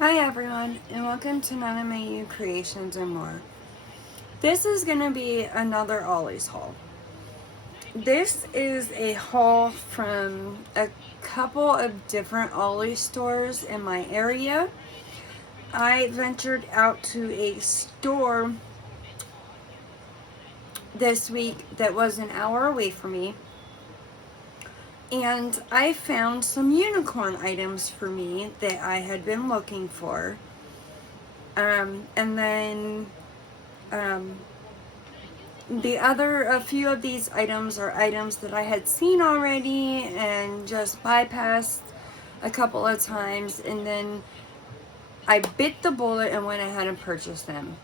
Hi everyone, and welcome to None of My You Creations and More. This is going to be another Ollie's haul. This is a haul from a couple of different Ollie stores in my area. I ventured out to a store this week that was an hour away from me, and I found some unicorn items for me that I had been looking for. And then a few of these items are items that I had seen already and just bypassed a couple of times, and then I bit the bullet and went ahead and purchased them.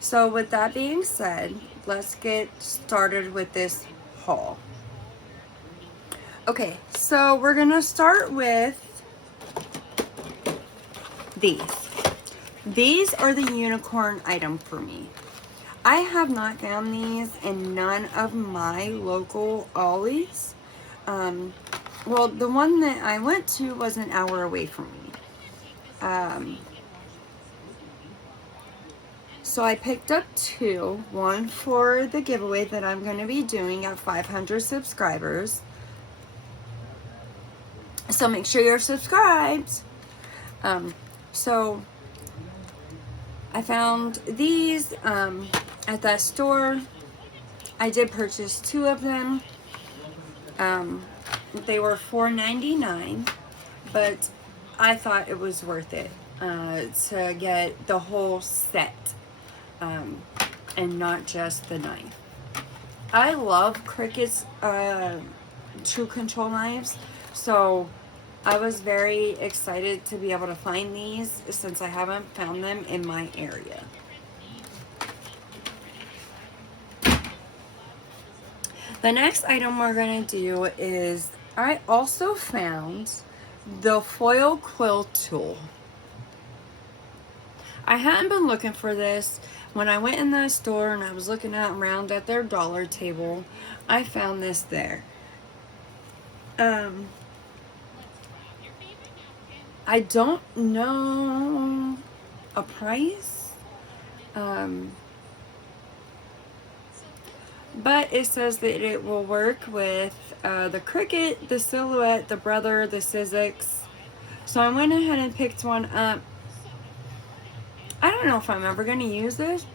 So with that being said, let's get started with this haul. Okay, so we're gonna start with these. These are the unicorn item for me. I have not found these in none of my local Ollies. Well, the one that I went to was an hour away from me. So I picked up two. One for the giveaway that I'm going to be doing at 500 subscribers. So make sure you're subscribed. So I found these at that store. I did purchase two of them. They were $4.99, but I thought it was worth it to get the whole set and not just the knife. I love Cricut's True Control knives, so I was very excited to be able to find these since I haven't found them in my area. The next item we're going to do is, I also found the foil quill tool. I hadn't been looking for this. When I went in the store and I was looking around at their dollar table, I found this there. I don't know a price. But it says that it will work with the Cricut, the Silhouette, the Brother, the Sizzix. So I went ahead and picked one up. I don't know if I'm ever going to use this,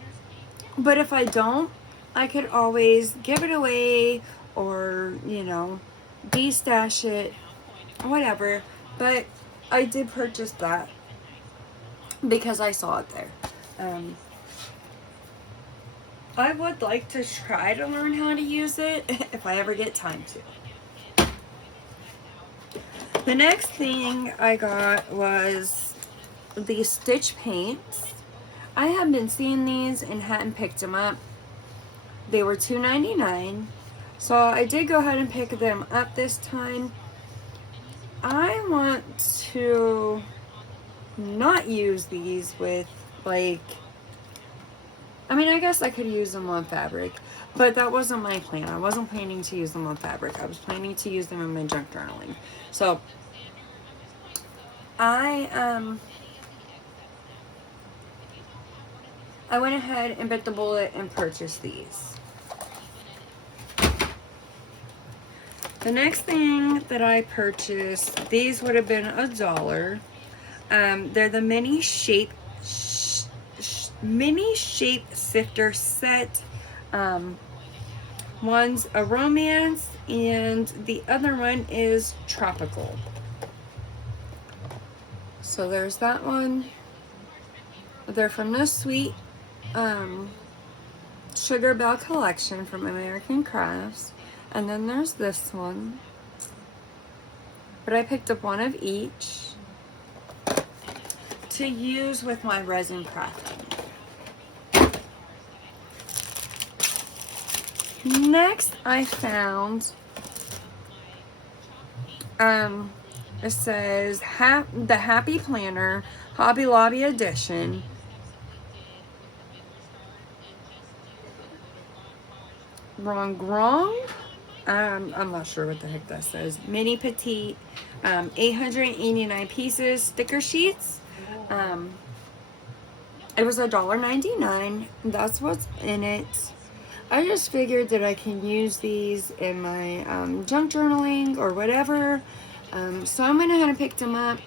but if I don't, I could always give it away or, de-stash it, whatever. But I did purchase that because I saw it there. I would like to try to learn how to use it if I ever get time to. The next thing I got was these stitch paints. I have been seeing these and hadn't picked them up. They were $2.99, so I did go ahead and pick them up this time. I want to not use these with, I guess I could use them on fabric, but that wasn't my plan. I wasn't planning to use them on fabric. I was planning to use them in my junk journaling. So I went ahead and bit the bullet and purchased these. The next thing that I purchased, these would have been $1. They're the mini shape sifter set. One's a romance and the other one is tropical. So there's that one. They're from the Sweet Sugar Bell collection from American Crafts. And then there's this one. But I picked up one of each to use with my resin crafting. Next, I found, it says the Happy Planner Hobby Lobby Edition. Wrong. I'm not sure what the heck that says. Mini Petite, 889 pieces, sticker sheets. It was $1.99. That's what's in it. I just figured that I can use these in my junk journaling or whatever. So I went ahead and picked them up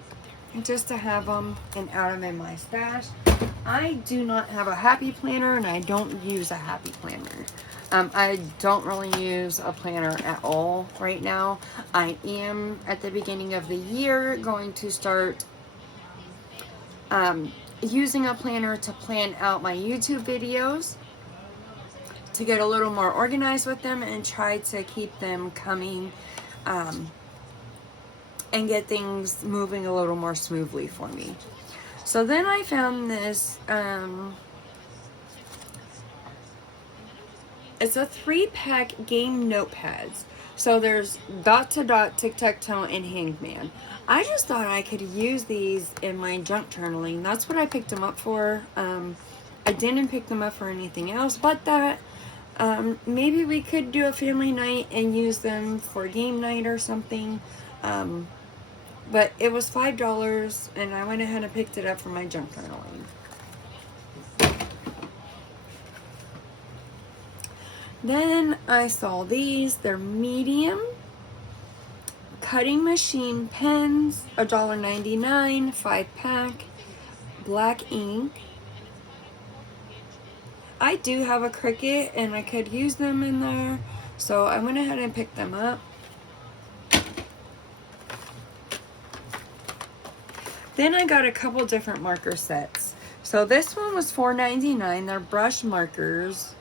just to have them and add them in my stash. I do not have a happy planner, and I don't use a happy planner. I don't really use a planner at all right now. I am at the beginning of the year going to start using a planner to plan out my YouTube videos, to get a little more organized with them and try to keep them coming and get things moving a little more smoothly for me. So then I found this, it's a 3-pack game notepads. So there's dot to dot, tic-tac-toe, and hangman. I just thought I could use these in my junk journaling. That's what I picked them up for. I didn't pick them up for anything else but that. Maybe we could do a family night and use them for game night or something. But it was $5, and I went ahead and picked it up for my junk journaling. Then I saw these. They're medium cutting machine pens, $1.99, 5-pack, black ink. I do have a Cricut, and I could use them in there, so I went ahead and picked them up. Then I got a couple different marker sets. So this one was $4.99. They're brush markers.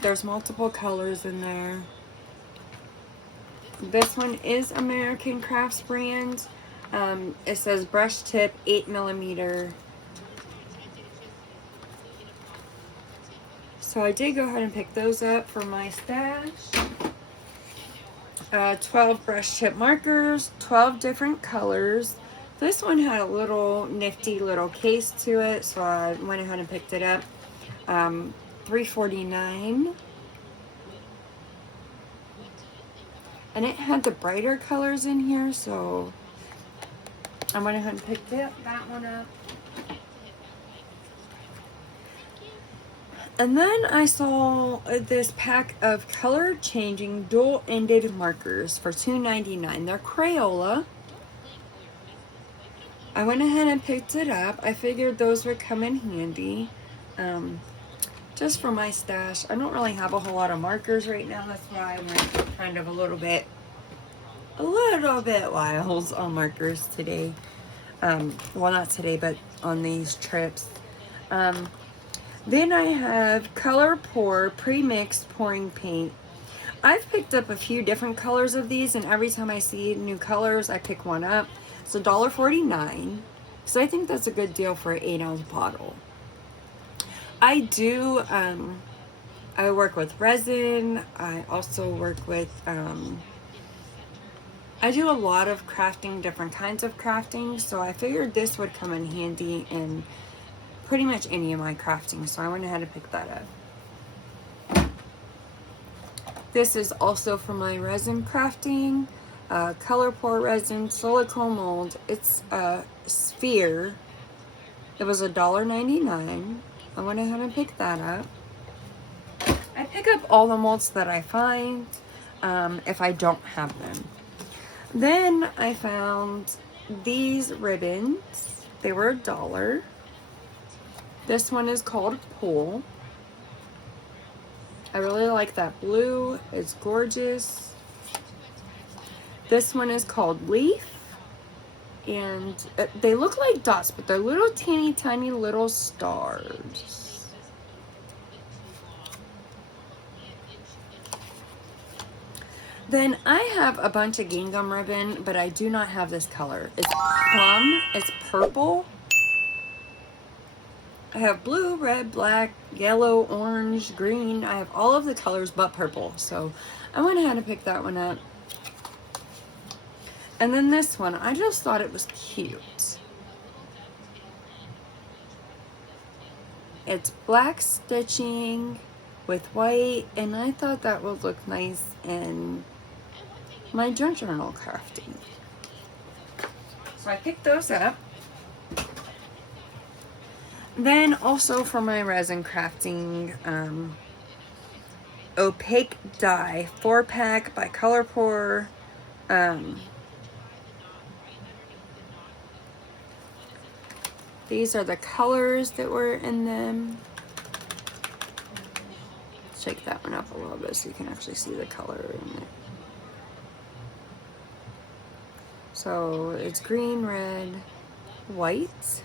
There's multiple colors in there. This one is American Crafts brand. It says brush tip 8mm. So I did go ahead and pick those up for my stash. 12 brush tip markers, 12 different colors. This one had a little nifty little case to it, so I went ahead and picked it up. $3.49. And it had the brighter colors in here, so I went ahead and picked that one up. And then I saw this pack of color changing dual-ended markers for $2.99. They're Crayola. I went ahead and picked it up. I figured those would come in handy. Just for my stash. I don't really have a whole lot of markers right now. That's why I went kind of a little bit wild on markers today. Well, not today, but on these trips. Then I have Color Pour Pre-Mixed Pouring Paint. I've picked up a few different colors of these, and every time I see new colors, I pick one up. It's $1.49, so I think that's a good deal for an 8-ounce bottle. I do, I work with resin. I also work with, I do a lot of crafting, different kinds of crafting, so I figured this would come in handy in pretty much any of my crafting, so I went ahead and picked that up. This is also for my resin crafting. Color Pour Resin, silicone mold. It's a sphere. It was $1.99. I went ahead and picked that up. I pick up all the molds that I find if I don't have them. Then I found these ribbons. They were $1. This one is called Pool. I really like that blue. It's gorgeous. This one is called Leaf. And they look like dots, but they're little teeny tiny little stars. Then I have a bunch of gingham ribbon, but I do not have this color. It's plum, it's purple. I have blue, red, black, yellow, orange, green. I have all of the colors but purple. So I went ahead and picked that one up. And then this one, I just thought it was cute. It's black stitching with white, and I thought that would look nice in my junk journal crafting. So I picked those up. Then also for my resin crafting, opaque dye 4-pack by Colorpore. These are the colors that were in them. Shake that one up a little bit so you can actually see the color in it. So it's green, red, white.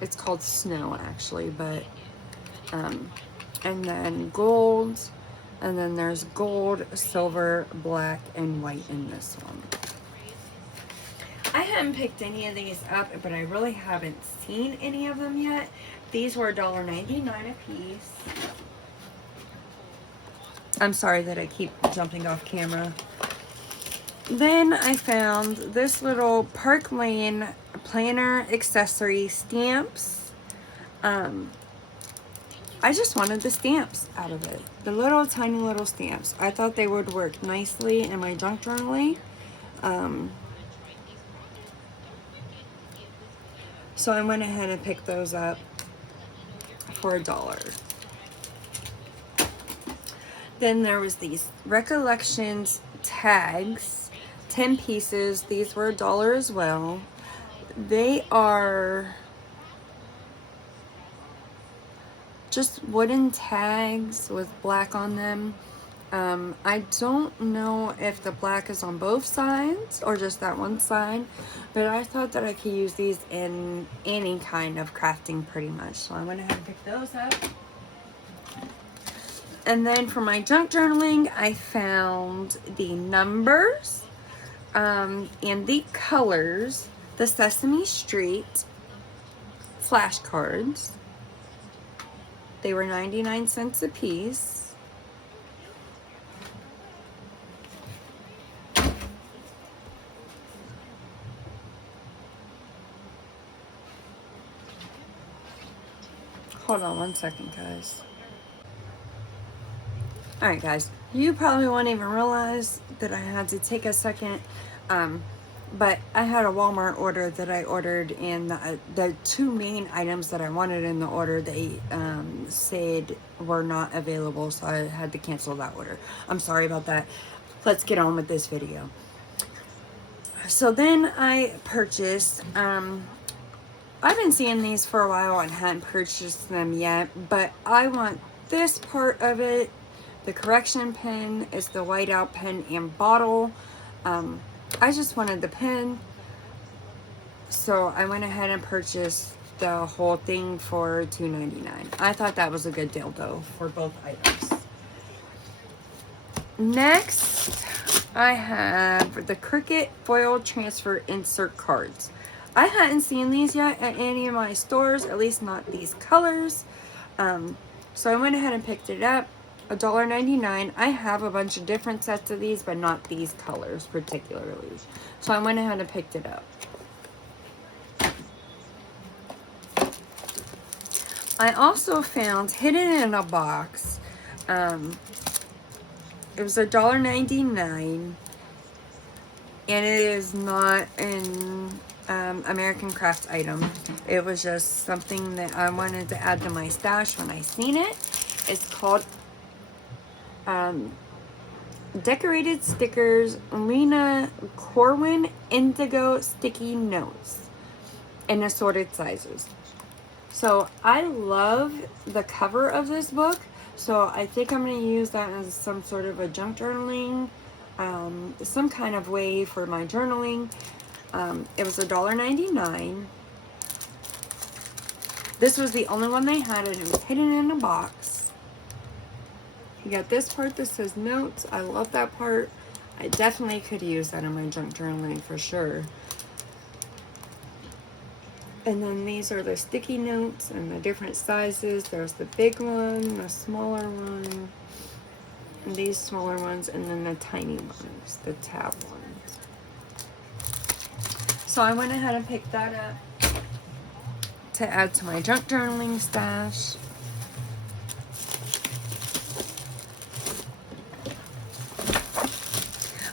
It's called snow actually, but and then gold, and then there's gold, silver, black, and white in this one. I haven't picked any of these up, but I really haven't seen any of them yet. These were $1.99 a piece. I'm sorry that I keep jumping off camera. Then I found this little Park Lane planner accessory stamps. I just wanted the stamps out of it. The little tiny little stamps. I thought they would work nicely in my junk journaling. So I went ahead and picked those up for $1. Then there was these Recollections tags, 10 pieces. These were $1 as well. They are just wooden tags with black on them. I don't know if the black is on both sides or just that one side, but I thought that I could use these in any kind of crafting pretty much. So I went ahead and picked those up. And then for my junk journaling, I found the numbers and the colors, the Sesame Street flashcards. They were 99 cents a piece. Hold on one second, guys. Alright guys, you probably won't even realize that I had to take a second, but I had a Walmart order that I ordered, and the two main items that I wanted in the order, they said were not available, so I had to cancel that order. I'm sorry about that. Let's get on with this video. So then I purchased, I've been seeing these for a while and hadn't purchased them yet, but I want this part of it. The correction pen is the whiteout pen and bottle. I just wanted the pen, so I went ahead and purchased the whole thing for $2.99. I thought that was a good deal though for both items. Next, I have the Cricut foil transfer insert cards. I hadn't seen these yet at any of my stores, at least not these colors. So I went ahead and picked it up. $1.99. I have a bunch of different sets of these, but not these colors particularly. So I went ahead and picked it up. I also found hidden in a box. It was $1.99, and it is not an American Craft item. It was just something that I wanted to add to my stash when I seen it. It's called Decorated Stickers Lena Corwin Indigo Sticky Notes in assorted sizes. So I love the cover of this book, so I think I'm going to use that as some sort of a junk journaling, some kind of way for my journaling. It was $1.99. This was the only one they had, and it was hidden in a box. You got this part that says notes. I love that part. I definitely could use that in my junk journaling for sure. And then these are the sticky notes and the different sizes. There's the big one, the smaller one, and these smaller ones, and then the tiny ones, the tab ones. So I went ahead and picked that up to add to my junk journaling stash.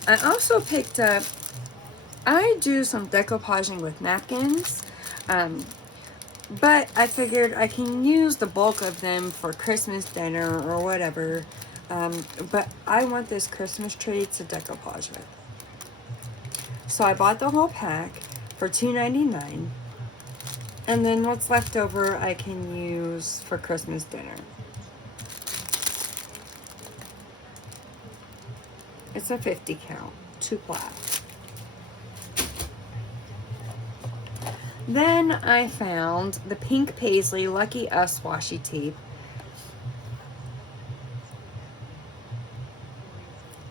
I also picked up I do some decoupaging with napkins, but I figured I can use the bulk of them for Christmas dinner or whatever. But I want this Christmas tree to decoupage with. So I bought the whole pack for $2.99. And then what's left over I can use for Christmas dinner. It's a 50 count, 2 plat. Then I found the Pink Paisley Lucky Us washi tape.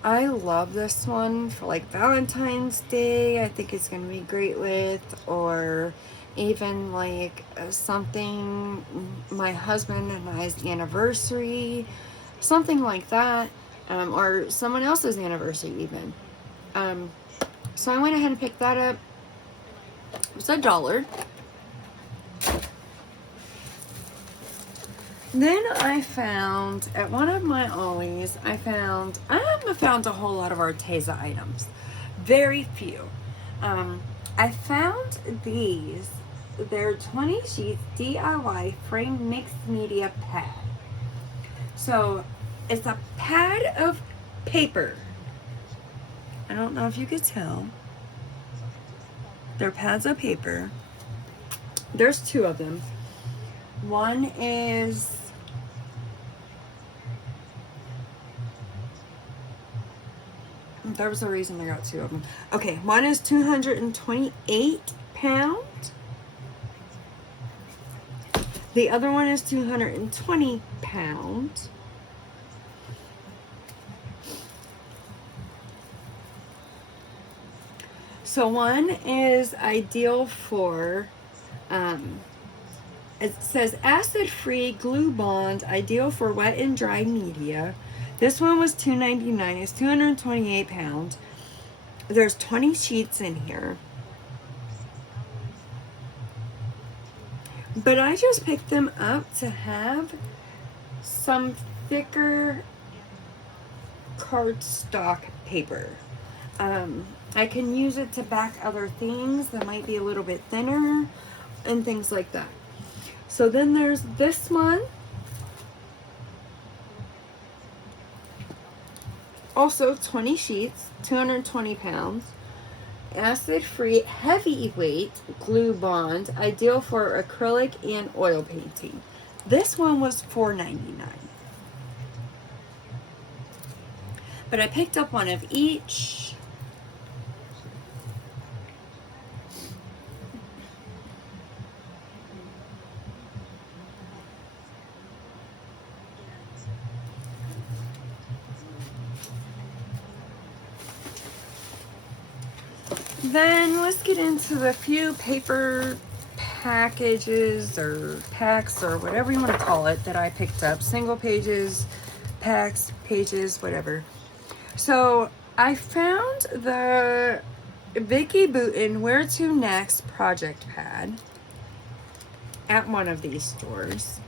I love this one for like Valentine's Day. I think it's going to be great with, or even like something my husband and I's anniversary, something like that, or someone else's anniversary even. So I went ahead and picked that up. It was $1. Then I found at one of my Ollies, I haven't found a whole lot of Arteza items. Very few. I found these. They're 20 sheets DIY frame mixed media pad. So it's a pad of paper. I don't know if you could tell. They're pads of paper. There's 2 of them. One is there was a reason I got 2 of them. Okay, one is 228 pounds. The other one is 220 pounds. So one is ideal for, it says acid-free glue bond, ideal for wet and dry media. This one was $2.99. It's 228 pounds. There's 20 sheets in here. But I just picked them up to have some thicker cardstock paper. I can use it to back other things that might be a little bit thinner and things like that. So then there's this one. Also 20 sheets, 220 pounds. Acid-free heavyweight glue bond, ideal for acrylic and oil painting. This one was $4.99. But I picked up one of each. Then let's get into the few paper packages or packs or whatever you want to call it that I picked up. Single pages, packs, pages, whatever. So I found the Vicky Boutin Where to Next project pad at one of these stores.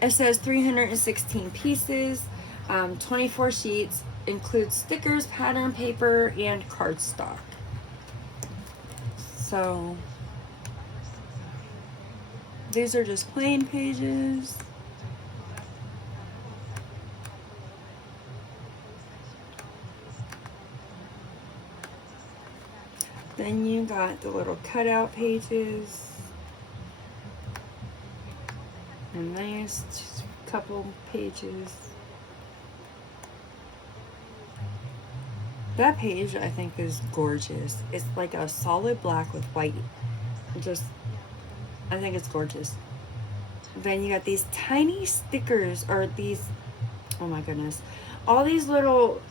It says 316 pieces, 24 sheets, includes stickers, pattern paper, and cardstock. So these are just plain pages. Then you got the little cutout pages. And nice couple pages. That page I think is gorgeous. It's like a solid black with white. I think it's gorgeous. Then you got these tiny stickers, or these, oh my goodness, all these little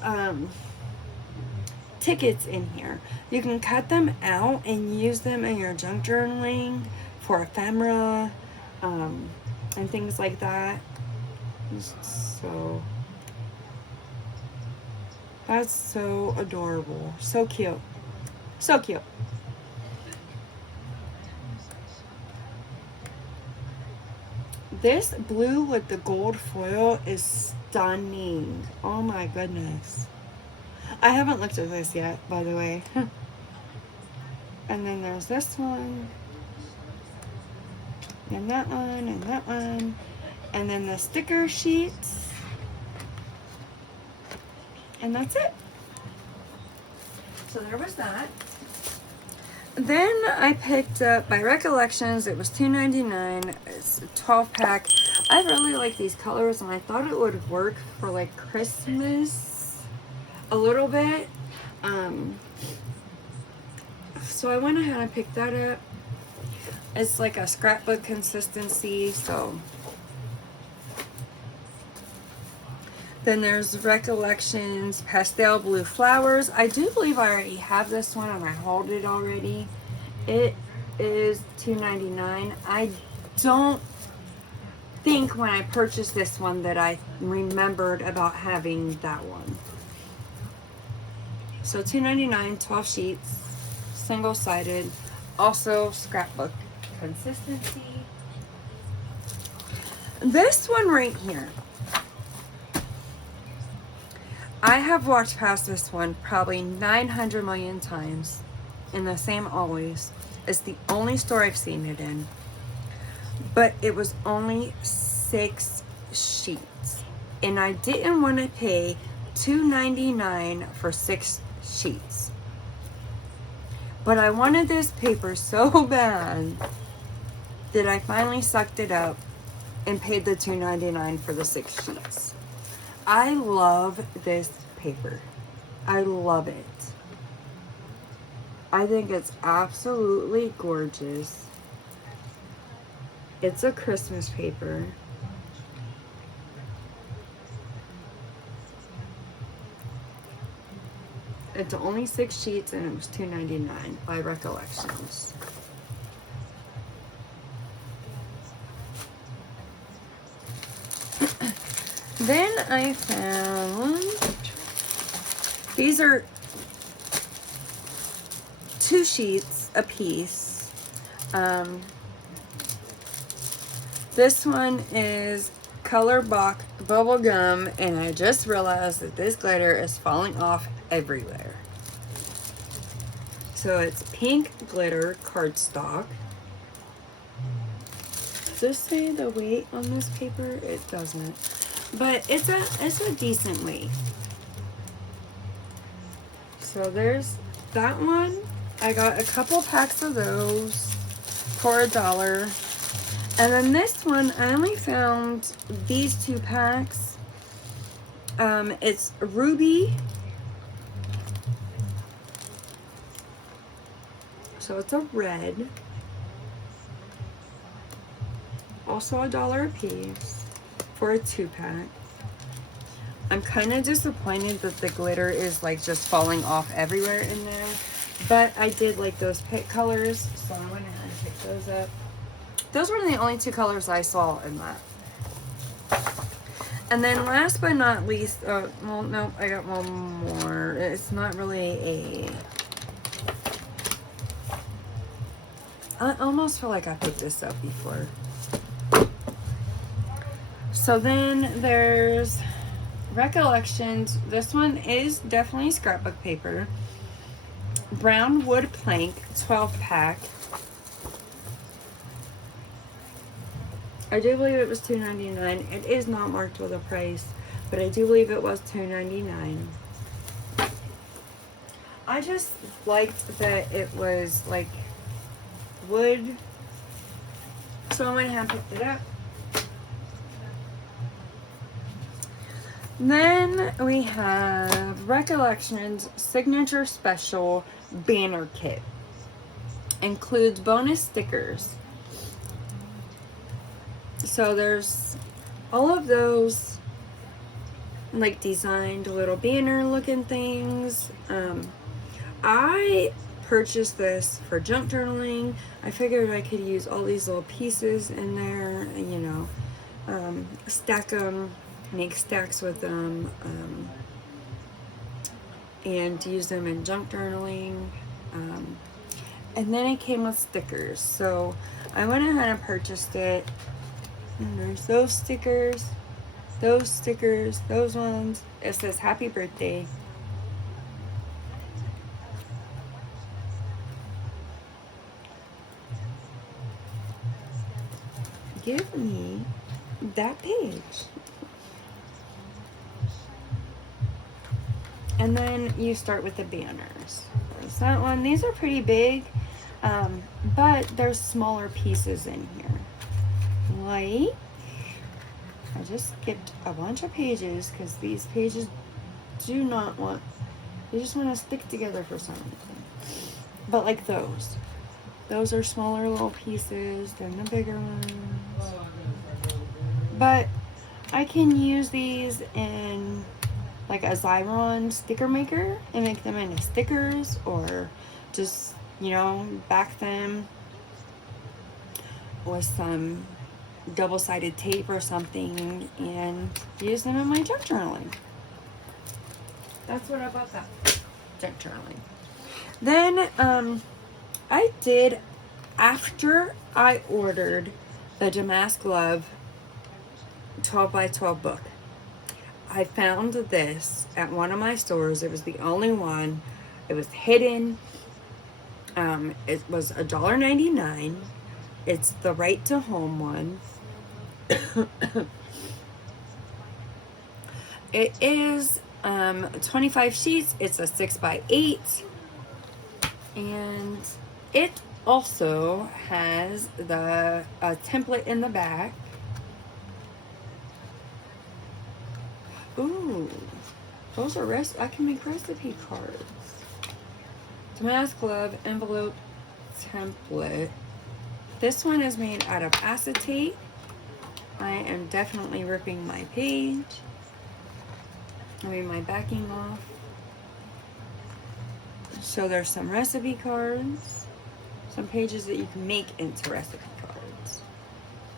tickets in here. You can cut them out and use them in your junk journaling for ephemera and things like that. So that's so adorable. So cute. So cute. This blue with the gold foil is stunning. Oh my goodness. I haven't looked at this yet, by the way. And then there's this one, and that one, and that one, and then the sticker sheets, and that's it. So there was that. Then I picked up, by Recollections, it was $2.99. It's a 12 pack. I really like these colors, and I thought it would work for like Christmas a little bit. So I went ahead and picked that up. It's like a scrapbook consistency, so. Then there's Recollections Pastel Blue Flowers. I do believe I already have this one and I hauled it already. It is $2.99. I don't think when I purchased this one that I remembered about having that one. So $2.99, 12 sheets, single-sided, also scrapbook consistency. This one right here, I have walked past this one probably 900 million times in the same Always. It's the only store I've seen it in. But it was only 6 sheets. And I didn't want to pay $2.99 for 6 sheets. But I wanted this paper so bad that I finally sucked it up and paid the $2.99 for the 6 sheets. I love this paper. I love it. I think it's absolutely gorgeous. It's a Christmas paper. It's only 6 sheets and it was $2.99 by Recollections. Then I found, these are 2 sheets a piece. This one is Color Box Bubble Gum, and I just realized that this glitter is falling off everywhere. So it's pink glitter cardstock. Does this say the weight on this paper? It doesn't. But it's a decent weight. So there's that one. I got a couple packs of those for $1. And then this one, I only found these 2 packs. It's Ruby. So it's a red. Also $1 a piece for a 2-pack. I'm kind of disappointed that the glitter is like just falling off everywhere in there. But I did like those pick colors, so I went ahead and picked those up. Those were the only 2 colors I saw in that. And then last but not least, well, no, I got one more. It's not really a... I almost feel like I picked this up before. So then there's Recollections. This one is definitely scrapbook paper. Brown wood plank, 12-pack. I do believe it was $2.99. It is not marked with a price, but I do believe it was $2.99. I just liked that it was like wood, so I went ahead and picked it up. Then we have Recollections Signature Special Banner Kit. Includes bonus stickers. So there's all of those like designed little banner looking things. I purchased this for junk journaling. I figured I could use all these little pieces in there and, you know, stack them, make stacks with them, and use them in junk journaling. And then it came with stickers, so I went ahead and purchased it. And there's those stickers, those ones. It says happy birthday. give me that page. And then you start with the banners. There's that one. These are pretty big, but there's smaller pieces in here. Like, I just skipped a bunch of pages because these pages do not want, they just want to stick together for some reason. But like those are smaller little pieces than the bigger ones. But I can use these in like a Xyron sticker maker and make them into stickers, or just, you know, back them with some double-sided tape or something and use them in my junk journaling. That's what I bought that junk journaling. Then I did, after I ordered the Damask Love 12 by 12 book, I found this at one of my stores. It was the only one. It was hidden. It was $1.99. It's the Right to Home one. It is 25 sheets. It's a 6 by 8. And it also has the template in the back. Ooh, those are I can make recipe cards. Damask Love envelope template. This one is made out of acetate. I am definitely ripping my page. My backing off. So there's some recipe cards, some pages that you can make into recipe cards.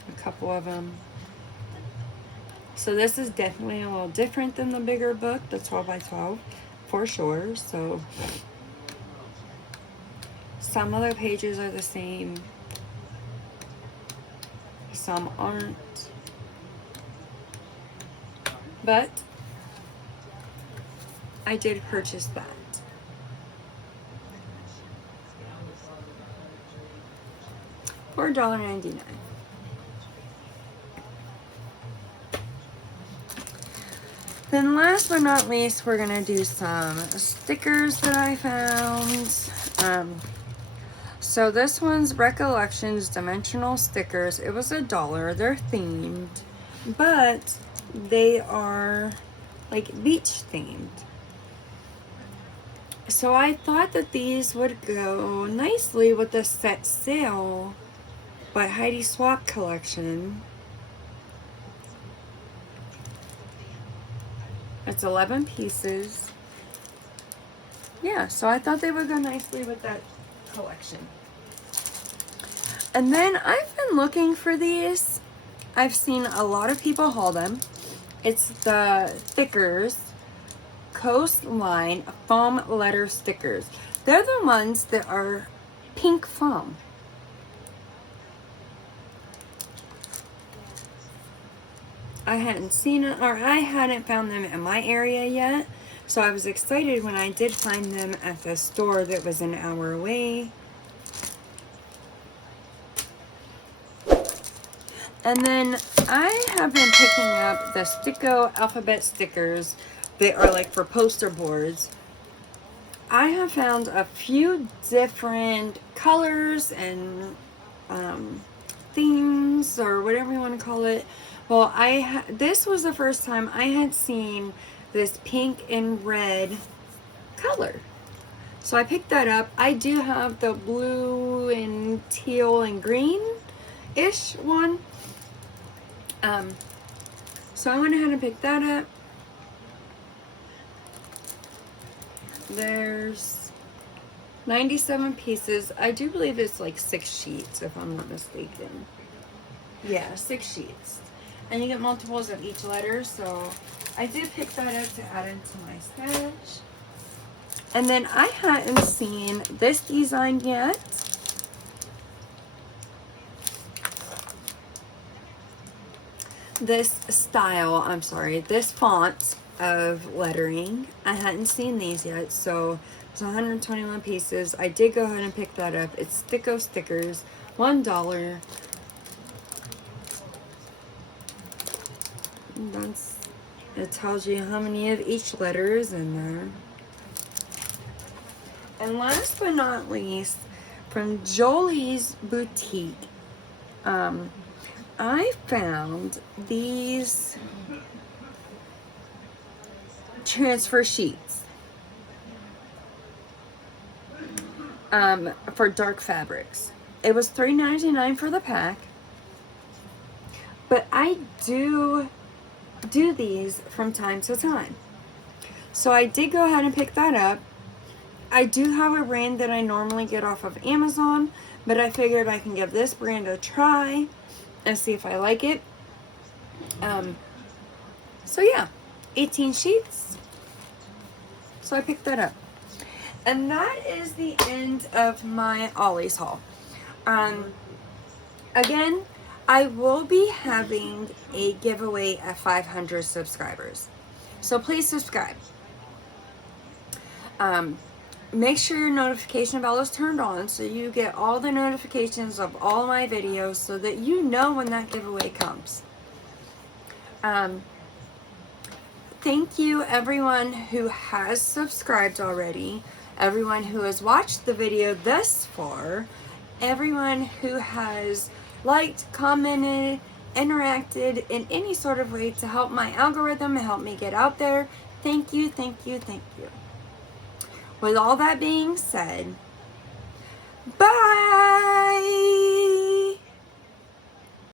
A couple of them. So this is definitely a little different than the bigger book, the 12 by 12, for sure. So some of the pages are the same, some aren't. But I did purchase that. For $1.99. Then last but not least, we're gonna do some stickers that I found. So this one's Recollections Dimensional Stickers. It was $1. They're themed, but they are like beach themed. So I thought that these would go nicely with the Set Sail by Heidi Swapp collection. It's 11 pieces. Yeah, so I thought they would go nicely with that collection. And then I've been looking for these. I've seen a lot of people haul them. It's the Thickers Coastline foam letter stickers. They're the ones that are pink foam. I hadn't seen it, or I hadn't found them in my area yet, so I was excited when I did find them at the store that was an hour away. And then I have been picking up the Sticko alphabet stickers that are like for poster boards. I have found a few different colors and themes, or whatever you want to call it. Well, this was the first time I had seen this pink and red color. So I picked that up. I do have the blue and teal and green-ish one. So I went ahead and picked that up. There's 97 pieces. I do believe it's like 6 sheets, if I'm not mistaken. Yeah, 6 sheets. And you get multiples of each letter, so I did pick that up to add into my stash. And then I hadn't seen this design yet. This font of lettering. I hadn't seen these yet, so it's 121 pieces. I did go ahead and pick that up. It's Sticko stickers, $1. it tells you how many of each letter is in there. And last but not least, from Jolie's Boutique, I found these transfer sheets for dark fabrics. It was $3.99 for the pack, but I do these from time to time. So I did go ahead and pick that up. I do have a brand that I normally get off of Amazon, but I figured I can give this brand a try and see if I like it. So yeah, 18 sheets. So I picked that up. And that is the end of my Ollie's haul. Again, I will be having a giveaway at 500 subscribers. So please subscribe. Make sure your notification bell is turned on so you get all the notifications of all my videos so that you know when that giveaway comes. Thank you everyone who has subscribed already, everyone who has watched the video thus far, everyone who has liked, commented, interacted in any sort of way to help my algorithm and help me get out there. Thank you, thank you, thank you. With all that being said, bye!